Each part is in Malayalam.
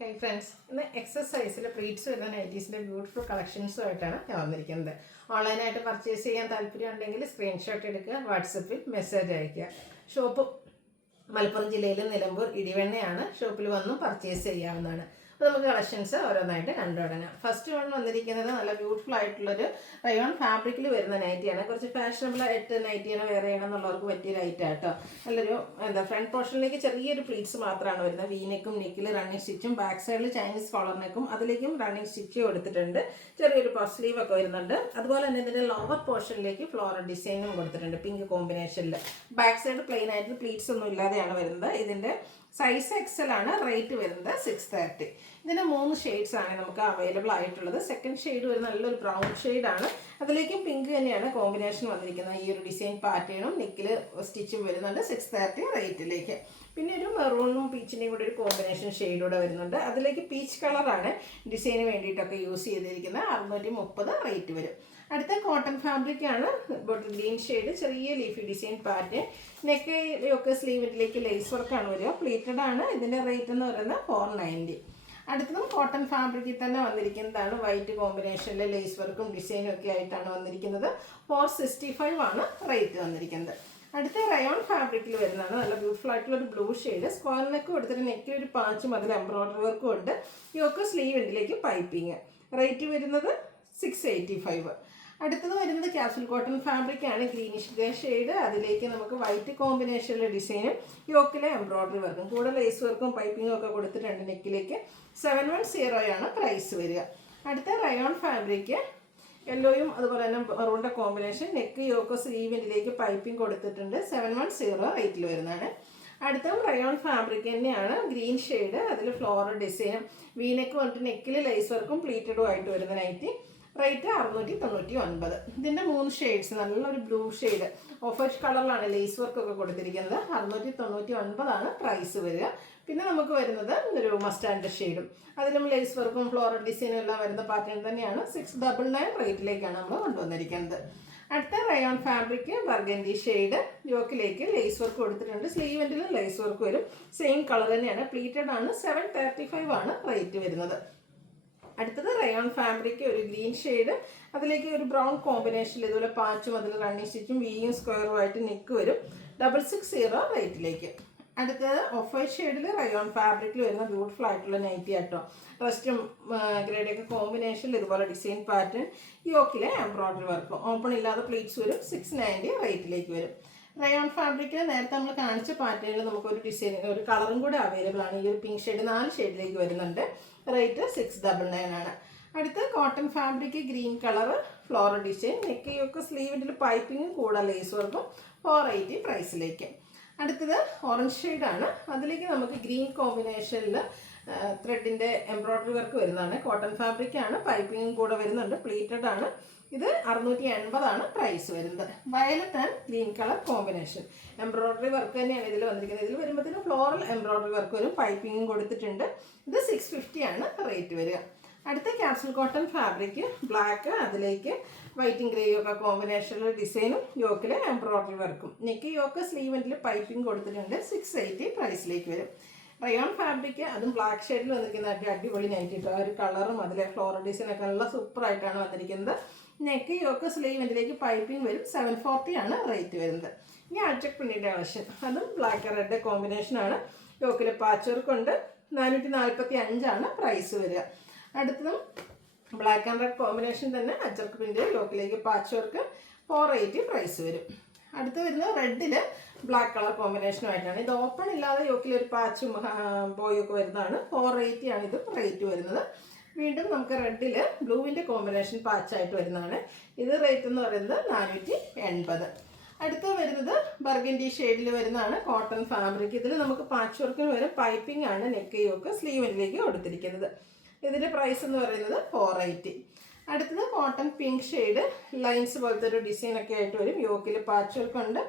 ഹൈ ഫ്രണ്ട്സ്, ഇന്ന് എക്സസൈസിൽ പ്ലീറ്റ്സ് വരുന്ന നൈറ്റീസിൻ്റെ ബ്യൂട്ടിഫുൾ കളക്ഷൻസുമായിട്ടാണ് ഞാൻ വന്നിരിക്കുന്നത്. ഓൺലൈനായിട്ട് പർച്ചേസ് ചെയ്യാൻ താല്പര്യം ഉണ്ടെങ്കിൽ സ്ക്രീൻഷോട്ട് എടുക്കുക, വാട്സപ്പിൽ മെസ്സേജ് അയയ്ക്കുക. ഷോപ്പ് മലപ്പുറം ജില്ലയിലെ നിലമ്പൂർ ഇടിവെണ്ണയാണ്. ഷോപ്പിൽ വന്നും പർച്ചേസ് ചെയ്യാവുന്നതാണ്. അപ്പോൾ നമുക്ക് കളക്ഷൻസ് ഓരോന്നായിട്ട് കണ്ടുപിടങ്ങാം. ഫസ്റ്റ് വൺ വന്നിരിക്കുന്നത് നല്ല ബ്യൂട്ടിഫുൾ ആയിട്ടുള്ളൊരു റയോൺ ഫാബ്രിക്കിൽ വരുന്ന നൈറ്റിയാണ്. കുറച്ച് ഫാഷനബിൾ ആയിട്ട് നൈറ്റിയാണ് വെയർ ചെയ്യണമെന്നുള്ളവർക്ക് പറ്റിയ നൈറ്റാണ് കേട്ടോ. നല്ലൊരു ഫ്രണ്ട് പോർഷനിലേക്ക് ചെറിയൊരു പ്ലീറ്റ്സ് മാത്രമാണ് വരുന്നത്. വീനെക്കും നെക്കിൽ റണ്ണിങ് സ്റ്റിച്ചും ബാക്ക് സൈഡിൽ ചൈനീസ് കോളർ നെക്കും അതിലേക്കും റണ്ണിങ് സ്റ്റിച്ച് കൊടുത്തിട്ടുണ്ട്. ചെറിയൊരു പഫ് സ്ലീവ് ഒക്കെ വരുന്നുണ്ട്. അതുപോലെ തന്നെ ഇതിൻ്റെ ലോവർ പോർഷനിലേക്ക് ഫ്ലോറൽ ഡിസൈനും കൊടുത്തിട്ടുണ്ട് പിങ്ക് കോമ്പിനേഷനിൽ. ബാക്ക് സൈഡ് പ്ലെയിൻ ആയിട്ട് പ്ലീറ്റ്സ് ഒന്നും ഇല്ലാതെയാണ് വരുന്നത്. ഇതിൻ്റെ സൈസ് എക്സൽ ആണ്. റേറ്റ് വരുന്നത് 630. ഇതിന് 3 ഷെയ്ഡ്സ് ആണ് നമുക്ക് അവൈലബിൾ ആയിട്ടുള്ളത്. സെക്കൻഡ് ഷെയ്ഡ് ഒരു നല്ലൊരു ബ്രൗൺ ഷെയ്ഡാണ്. അതിലേക്കും പിങ്ക് തന്നെയാണ് കോമ്പിനേഷൻ വന്നിരിക്കുന്നത്. ഈ ഒരു ഡിസൈൻ പാറ്റേണും നെക്കിൽ സ്റ്റിച്ചും വരുന്നുണ്ട് 630 റേറ്റിലേക്ക്. പിന്നെ ഒരു മെറൂണും പീച്ചിൻ്റെയും കൂടെ ഒരു കോമ്പിനേഷൻ ഷെയ്ഡൂടെ വരുന്നുണ്ട്. അതിലേക്ക് പീച്ച് കളറാണ് ഡിസൈന് വേണ്ടിയിട്ടൊക്കെ യൂസ് ചെയ്തിരിക്കുന്നത്. 630 റേറ്റ് വരും. അടുത്ത കോട്ടൺ ഫാബ്രിക് ആണ്. ബോട്ടിൽ ഗ്രീൻ ഷെയ്ഡ്, ചെറിയ ലീഫി ഡിസൈൻ പാറ്റേൺ. നെക്കിലൊക്കെ സ്ലീവിലേക്ക് ലേസ് വർക്കാണ് വരിക. പ്ലീറ്റഡ് ആണ്. ഇതിൻ്റെ റേറ്റ് എന്ന് പറയുന്നത് 490. അടുത്തതും കോട്ടൺ ഫാബ്രിക്കിൽ തന്നെ വന്നിരിക്കുന്നതാണ്. വൈറ്റ് കോമ്പിനേഷനിൽ ലേസ് വർക്കും ഡിസൈനും ഒക്കെ ആയിട്ടാണ് വന്നിരിക്കുന്നത്. 465 ആണ് റേറ്റ് വന്നിരിക്കുന്നത്. അടുത്ത റയോൺ ഫാബ്രിക്കിൽ വരുന്നതാണ്. നല്ല ബ്യൂട്ടിഫുൾ ആയിട്ടുള്ള ഒരു ബ്ലൂ ഷെയ്ഡ്. സ്ക്വയർ നെക്ക് കൊടുത്തിട്ട് നെക്കിൽ ഒരു പാച്ചും അതിൽ എംബ്രോയിഡറി വർക്കും ഉണ്ട്. യോക്ക് സ്ലീവ് എൻഡിലേക്ക് പൈപ്പിങ്. റേറ്റ് വരുന്നത് 685. അടുത്തത് വരുന്നത് ക്യാപ്സൂൾ കോട്ടൺ ഫാബ്രിക് ആണ്. Greenish grey shade. അതിലേക്ക് നമുക്ക് വൈറ്റ് കോമ്പിനേഷനിലെ ഡിസൈനും യോക്കിലെ എംബ്രോയിഡറി വർക്കും കൂടെ ലേസ് വർക്കും പൈപ്പിങ്ങും ഒക്കെ കൊടുത്തിട്ടുണ്ട്. നെക്കിലേക്ക് 710 ആണ് പ്രൈസ് വരിക. അടുത്ത റയോൺ ഫാബ്രിക് യെല്ലോയും അതുപോലെ തന്നെ മെറൂണിൻ്റെ കോമ്പിനേഷൻ. നെക്ക് യോക്ക് സ്ലീവിലേക്ക് പൈപ്പിംഗ് കൊടുത്തിട്ടുണ്ട്. 710 റേറ്റിൽ വരുന്നതാണ്. അടുത്തത് റയോൺ ഫാബ്രിക് തന്നെയാണ്. Green shade. അതിൽ ഫ്ലോറൽ ഡിസൈനും വീനെക്ക് വന്നിട്ട് നെക്കിൽ ലേസ് വർക്കും പ്ലീറ്റഡും ആയിട്ട് വരുന്ന നൈറ്റി. റേറ്റ് 699. ഇതിൻ്റെ 3 ഷെയ്ഡ്സ്. നല്ലൊരു ബ്ലൂ ഷെയ്ഡ് ഓഫ് വൈറ്റ് കളറിലാണ് ലേസ് വർക്കൊക്കെ കൊടുത്തിരിക്കുന്നത്. 699 ആണ് പ്രൈസ് വരിക. പിന്നെ നമുക്ക് വരുന്നത് ഒരു മസ്റ്റാൻഡ് ഷെയ്ഡും അതിലും ലേസ് വർക്കും ഫ്ലോറൽ ഡിസൈനും എല്ലാം വരുന്ന പാറ്റേൺ തന്നെയാണ്. 699 റേറ്റിലേക്കാണ് നമ്മൾ കൊണ്ടുവന്നിരിക്കുന്നത്. അടുത്ത റയോൺ ഫാബ്രിക് ബർഗൻഡി ഷെയ്ഡ്. യോക്കിലേക്ക് ലേസ് വർക്ക് കൊടുത്തിട്ടുണ്ട്. സ്ലീവെൻറ്റിലും ലേസ് വർക്ക് വരും. സെയിം കളർ തന്നെയാണ്. പ്ലീറ്റഡ് ആണ്. 735 ആണ് റേറ്റ് വരുന്നത്. അടുത്തത് റയോൺ ഫാബ്രിക് ഒരു ഗ്രീൻ ഷെയ്ഡ്. അതിലേക്ക് ഒരു ബ്രൗൺ കോമ്പിനേഷനിൽ ഇതുപോലെ പാച്ചും അതിൽ റണ്ണിങ് സ്റ്റിച്ചും വീയും സ്ക്വയറും ആയിട്ട് നെക്ക് വരും. 660 റേറ്റിലേക്ക്. അടുത്തത് ഓഫ് വൈറ്റ് ഷെയ്ഡിൽ റയോൺ ഫാബ്രിക്കിൽ വരുന്ന ബ്യൂട്ടിഫുൾ ആയിട്ടുള്ള നൈറ്റി ആട്ടോ. റെസ്റ്റും ഗ്രേഡൊക്കെ കോമ്പിനേഷനിൽ ഇതുപോലെ ഡിസൈൻ പാറ്റേൺ. യോക്കിലെ എംബ്രോയിഡറി വർക്ക്. ഓപ്പൺ ഇല്ലാതെ പ്ലീറ്റ്സ് വരും. 690 റേറ്റിലേക്ക് വരും. റയോൺ ഫാബ്രിക്കിൽ നേരത്തെ നമ്മൾ കാണിച്ച പാറ്റേണിൽ നമുക്കൊരു ഡിസൈൻ ഒരു കളറും കൂടെ അവൈലബിൾ ആണ്. ഈ ഒരു പിങ്ക് ഷെയ്ഡ് 4 ഷെയ്ഡിലേക്ക് വരുന്നുണ്ട്. റേറ്റ് 699 ആണ്. അടുത്ത cotton fabric green colour floral design. നെക്കിയൊക്കെ സ്ലീവിൻ്റെ പൈപ്പിങ്ങും കൂടെ ലേസ് വർക്കും 480 പ്രൈസിലേക്ക്. അടുത്തത് ഓറഞ്ച് ഷെയ്ഡാണ്. അതിലേക്ക് നമുക്ക് ഗ്രീൻ കോമ്പിനേഷനിൽ ത്രെഡിൻ്റെ എംബ്രോയിഡറി വർക്ക് വരുന്നതാണ്. കോട്ടൺ ഫാബ്രിക് ആണ്. പൈപ്പിങ്ങും കൂടെ വരുന്നുണ്ട്. പ്ലീറ്റഡ് ആണ്. ഇത് 680 ആണ് പ്രൈസ് വരുന്നത്. Violet and green colour combination. Embroidery work തന്നെയാണ് ഇതിൽ വന്നിരിക്കുന്നത്. ഇതിൽ വരുമ്പോഴത്തേനും ഫ്ലോറൽ എംബ്രോയിഡറി വർക്ക് വരും. പൈപ്പിങ്ങും കൊടുത്തിട്ടുണ്ട്. ഇത് 650 ആണ് റേറ്റ് വരിക. അടുത്ത ക്യാപ്സൂൾ കോട്ടൺ ഫാബ്രിക് ബ്ലാക്ക്. അതിലേക്ക് വൈറ്റും ഗ്രേയും ഒക്കെ കോമ്പിനേഷനിൽ ഡിസൈനും യോക്കിൽ എംബ്രോയിഡറി വർക്കും. നെക്ക് യോക്ക് സ്ലീവെൻറ്റിൽ പൈപ്പിംഗ് കൊടുത്തിട്ടുണ്ട്. 680 പ്രൈസിലേക്ക് വരും. റയോൺ ഫാബ്രിക് അതും ബ്ലാക്ക് ഷെയ്ഡിൽ വന്നിരിക്കുന്ന അടിപൊളി നൈറ്റ് കിട്ടും. ആ ഒരു കളറും അതിലെ ഫ്ലോറൽ ഡിസൈനൊക്കെ നല്ല സൂപ്പറായിട്ടാണ് വന്നിരിക്കുന്നത്. നെക്ക് യോക്ക് സ്ലീവെൻറ്റിലേക്ക് പൈപ്പിംഗ് വരും. 740 ആണ് റേറ്റ് വരുന്നത്. ഇനി അൾച്ചക് പ്രിന്റിൻ്റെ കളക്ഷൻ. അതും ബ്ലാക്ക് റെഡ് കോമ്പിനേഷനാണ്. യോക്കിൽ പാച്ച് വർക്ക് ഉണ്ട്. 445 ആണ് പ്രൈസ് വരിക. അടുത്തതും ബ്ലാക്ക് ആൻഡ് റെഡ് കോമ്പിനേഷൻ തന്നെ. അച്ചർക്ക് പ്രിന്റ് യോക്കിലേക്ക് പാച്ച് വർക്ക്. 480 പ്രൈസ് വരും. അടുത്ത് വരുന്നത് റെഡിൽ ബ്ലാക്ക് കളർ കോമ്പിനേഷനുമായിട്ടാണ്. ഇത് ഓപ്പൺ ഇല്ലാതെ യോക്കിൽ ഒരു പാച്ചും ബോയൊക്കെ വരുന്നതാണ്. 480 ആണ് ഇത് റേറ്റ് വരുന്നത്. വീണ്ടും നമുക്ക് റെഡിൽ ബ്ലൂവിൻ്റെ കോമ്പിനേഷൻ പാച്ചായിട്ട് വരുന്നതാണ്. ഇത് റേറ്റ് എന്ന് പറയുന്നത് 480. അടുത്ത് വരുന്നത് ബർഗൻഡി ഷെയ്ഡിൽ വരുന്നതാണ്. Cotton fabric. ഇതിൽ നമുക്ക് പാച്ച് വർക്കിന് വരെ പൈപ്പിംഗ് ആണ് നെക്ക് യോക്ക് സ്ലീവിലേക്ക് കൊടുത്തിരിക്കുന്നത്. ഇതിൻ്റെ പ്രൈസ് എന്ന് പറയുന്നത് 480. അടുത്തത് കോട്ടൺ പിങ്ക് ഷെയ്ഡ്. ലൈൻസ് പോലത്തെ ഒരു ഡിസൈനൊക്കെ ആയിട്ട് വരും. യോക്കിൽ പാച്ച് വർക്ക് ഉണ്ട്.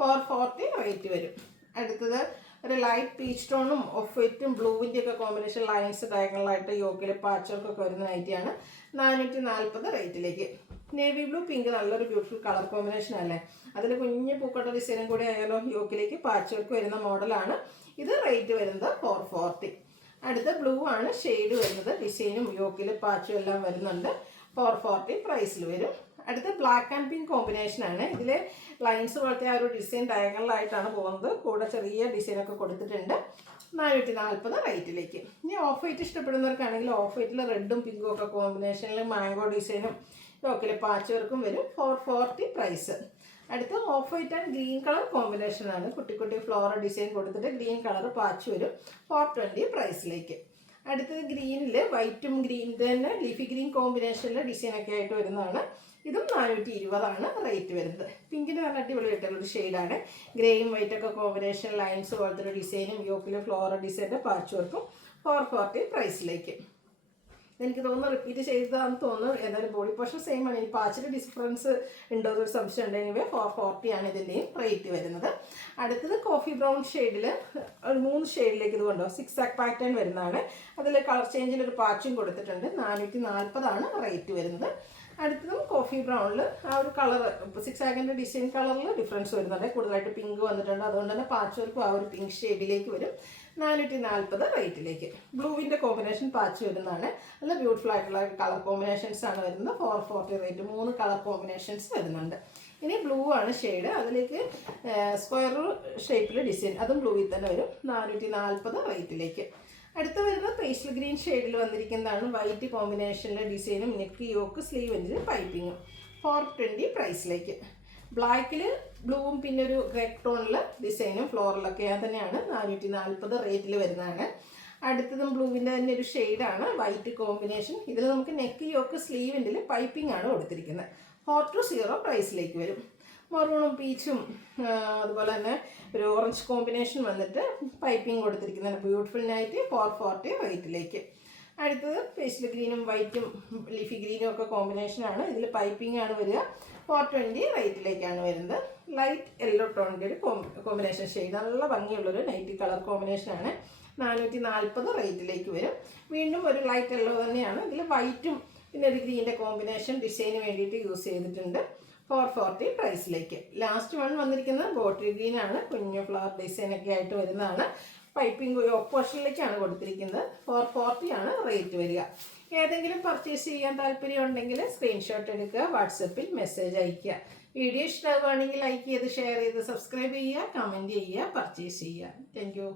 440 റേറ്റ് വരും. അടുത്തത് ഒരു ലൈറ്റ് പീച്ച് ടോണും ഓഫ് വൈറ്റും ബ്ലൂവിൻ്റെ ഒക്കെ കോമ്പിനേഷൻ ലൈൻസ് ഡയഗണലായിട്ട് യോക്കിൽ പാച്ച് വർക്കൊക്കെ വരുന്ന നൈറ്റിയാണ്. 440 റേറ്റിലേക്ക്. നേവി ബ്ലൂ പിങ്ക് നല്ലൊരു ബ്യൂട്ടിഫുൾ കളർ കോമ്പിനേഷൻ അല്ലേ. അതിൽ കുഞ്ഞ് പൂക്കട്ട ഡിസൈനും കൂടി ആയാലും യോക്കിലേക്ക് പാച്ച് വർക്ക് വരുന്ന മോഡലാണ്. ഇത് റേറ്റ് വരുന്നത് 440. അടുത്ത ബ്ലൂ ആണ് ഷെയ്ഡ് വരുന്നത്. ഡിസൈനും യോക്കിൽ പാച്ചും എല്ലാം വരുന്നുണ്ട്. 440 പ്രൈസിൽ വരും. അടുത്ത ബ്ലാക്ക് ആൻഡ് പിങ്ക് കോമ്പിനേഷനാണ്. ഇതിൽ ലൈൻസ് പോലത്തെ ആ ഒരു ഡിസൈൻ ഡയഗണലായിട്ടാണ് പോകുന്നത്. കൂടെ ചെറിയ ഡിസൈനൊക്കെ കൊടുത്തിട്ടുണ്ട്. 440 റേറ്റിലേക്ക്. ഇനി ഓഫ് വൈറ്റ് ഇഷ്ടപ്പെടുന്നവർക്കാണെങ്കിൽ ഓഫ് വൈറ്റിൽ റെഡും പിങ്കും ഒക്കെ കോമ്പിനേഷനിൽ മാംഗോ ഡിസൈനും യോക്കിൽ പാച്ച് വർക്കും വരും. 440 പ്രൈസ്. അടുത്ത of white and green colour കോമ്പിനേഷനാണ്. കുട്ടി കുട്ടി ഫ്ലോറൽ ഡിസൈൻ കൊടുത്തിട്ട് ഗ്രീൻ കളർ പാച്ച് വരും. 420 പ്രൈസിലേക്ക്. അടുത്തത് ഗ്രീനിൽ വൈറ്റും ഗ്രീൻ തന്നെ ലീഫി ഗ്രീൻ കോമ്പിനേഷനിൽ ഡിസൈനൊക്കെ ആയിട്ട് വരുന്നതാണ്. ഇതും 420 റേറ്റ് വരുന്നത്. പിങ്കിന് നല്ല അടിപൊളിയായിട്ടുള്ളൊരു ഷെയ്ഡാണ്. ഗ്രേയും വൈറ്റൊക്കെ കോമ്പിനേഷൻ ലൈൻസ് പോലത്തെ ഒരു ഡിസൈനും യോക്കിൽ ഫ്ലോറൽ ഡിസൈൻ്റെ പാച്ച് വർക്കും 440 പ്രൈസിലേക്ക്. എനിക്ക് തോന്നുന്നു റിപ്പീറ്റ് ചെയ്തതാണെന്ന് തോന്നുന്നു. എന്തായാലും ബോഡി പോർഷൻ സെയിം ആണ്. ഈ പാച്ചിൻ്റെ ഡിഫറൻസ് ഉണ്ടോ എന്നൊരു സംശയം ഉണ്ടെങ്കിൽ 440 ആണ് ഇതിൻ്റെയും റേറ്റ് വരുന്നത്. അടുത്തത് കോഫി ബ്രൗൺ ഷെയ്ഡിൽ ഒരു 3 ഷെയ്ഡിലേക്ക് ഇത് കൊണ്ടോ 6 ആക്ക് പാറ്റേൺ വരുന്നതാണ്. അതിൽ കളർ ചേഞ്ചിൽ ഒരു പാച്ചും കൊടുത്തിട്ടുണ്ട്. 440 റേറ്റ് വരുന്നത്. അടുത്തതും കോഫി ബ്രൗണിൽ ആ ഒരു കളർ 6 ആക്കിൻ്റെ ഡിസൈൻ കളറിൽ ഡിഫറൻസ് വരുന്നുണ്ട്. കൂടുതലായിട്ട് പിങ്ക് വന്നിട്ടുണ്ട്. അതുകൊണ്ട് തന്നെ പാച്ച് വർക്കും ആ ഒരു പിങ്ക് ഷെയ്ഡിലേക്ക് വരും. 440 റേറ്റിലേക്ക്. ബ്ലൂവിൻ്റെ കോമ്പിനേഷൻ പാച്ച് വരുന്നതാണ്. നല്ല ബ്യൂട്ടിഫുൾ ആയിട്ടുള്ള കളർ കോമ്പിനേഷൻസ് ആണ് വരുന്നത്. 440 റേറ്റ്. 3 കളർ കോമ്പിനേഷൻസ് വരുന്നുണ്ട്. ഇനി ബ്ലൂ ആണ് ഷെയ്ഡ്. അതിലേക്ക് സ്ക്വയർ ഷേപ്പിൽ ഡിസൈൻ, അതും ബ്ലൂവിൽ തന്നെ വരും. 440 റേറ്റിലേക്ക്. അടുത്ത് വരുന്നത് പേസ്റ്റൽ ഗ്രീൻ ഷെയ്ഡിൽ വന്നിരിക്കുന്നതാണ്. വൈറ്റ് കോമ്പിനേഷനിലെ ഡിസൈനും നെക്ക് യോക്ക് സ്ലീവെൻറ്റിൽ പൈപ്പിങ്ങും. 420 പ്രൈസിലേക്ക്. ബ്ലാക്കിൽ ബ്ലൂവും പിന്നെ ഒരു റെഡ് ടോണിൽ ഡിസൈനും ഫ്ലോറലൊക്കെ തന്നെയാണ്. 440 റേറ്റിൽ വരുന്നതാണ്. അടുത്തതും ബ്ലൂവിൻ്റെ തന്നെ ഒരു ഷെയ്ഡാണ്. White combination. ഇതിൽ നമുക്ക് നെക്ക് യോക്ക് സ്ലീവെൻറ്റിൽ പൈപ്പിംഗ് ആണ് കൊടുത്തിരിക്കുന്നത്. 420 പ്രൈസിലേക്ക് വരും. മറൂണും പീച്ചും അതുപോലെ തന്നെ ഒരു ഓറഞ്ച് കോമ്പിനേഷൻ വന്നിട്ട് പൈപ്പിംഗ് കൊടുത്തിരിക്കുന്നതാണ്. Beautiful night. 440 റേറ്റിലേക്ക്. അടുത്തത് പേസ്റ്റൽ ഗ്രീനും വൈറ്റും ലീഫി ഗ്രീനും ഒക്കെ കോമ്പിനേഷനാണ്. ഇതിൽ പൈപ്പിംഗ് ആണ് വരിക. 420 റേറ്റിലേക്കാണ് വരുന്നത്. ലൈറ്റ് യെല്ലോ ടോണിൻ്റെ ഒരു കോമ്പിനേഷൻ ഷെയ്ഡ്. നല്ല ഭംഗിയുള്ളൊരു നൈറ്റ് കളർ കോമ്പിനേഷനാണ്. 440 റേറ്റിലേക്ക് വരും. വീണ്ടും ഒരു ലൈറ്റ് യെല്ലോ തന്നെയാണ്. ഇതിൽ വൈറ്റും പിന്നെ ഒരു ഗ്രീൻ്റെ കോമ്പിനേഷൻ ഡിസൈന് വേണ്ടിയിട്ട് യൂസ് ചെയ്തിട്ടുണ്ട്. 440 പ്രൈസിലേക്ക്. ലാസ്റ്റ് വൺ വന്നിരിക്കുന്നത് ബോട്ടിൽ ഗ്രീൻ ആണ്. കുഞ്ഞു ഫ്ലവർ ഡിസൈനൊക്കെ ആയിട്ട് വരുന്നതാണ്. പൈപ്പിംഗ് യോക്ക് പോർഷനിലേക്കാണ് കൊടുത്തിരിക്കുന്നത്. 440 റേറ്റ് വരിക. ഏതെങ്കിലും പർച്ചേസ് ചെയ്യാൻ താല്പര്യം ഉണ്ടെങ്കിൽ സ്ക്രീൻഷോട്ട് എടുക്കുക, വാട്സപ്പിൽ മെസ്സേജ് അയയ്ക്കുക. വീഡിയോ ഇഷ്ടമാവുകയാണെങ്കിൽ ലൈക്ക് ചെയ്ത് ഷെയർ ചെയ്ത് സബ്സ്ക്രൈബ് ചെയ്യുക, കമൻറ്റ് ചെയ്യുക, പർച്ചേസ് ചെയ്യുക. Thank you.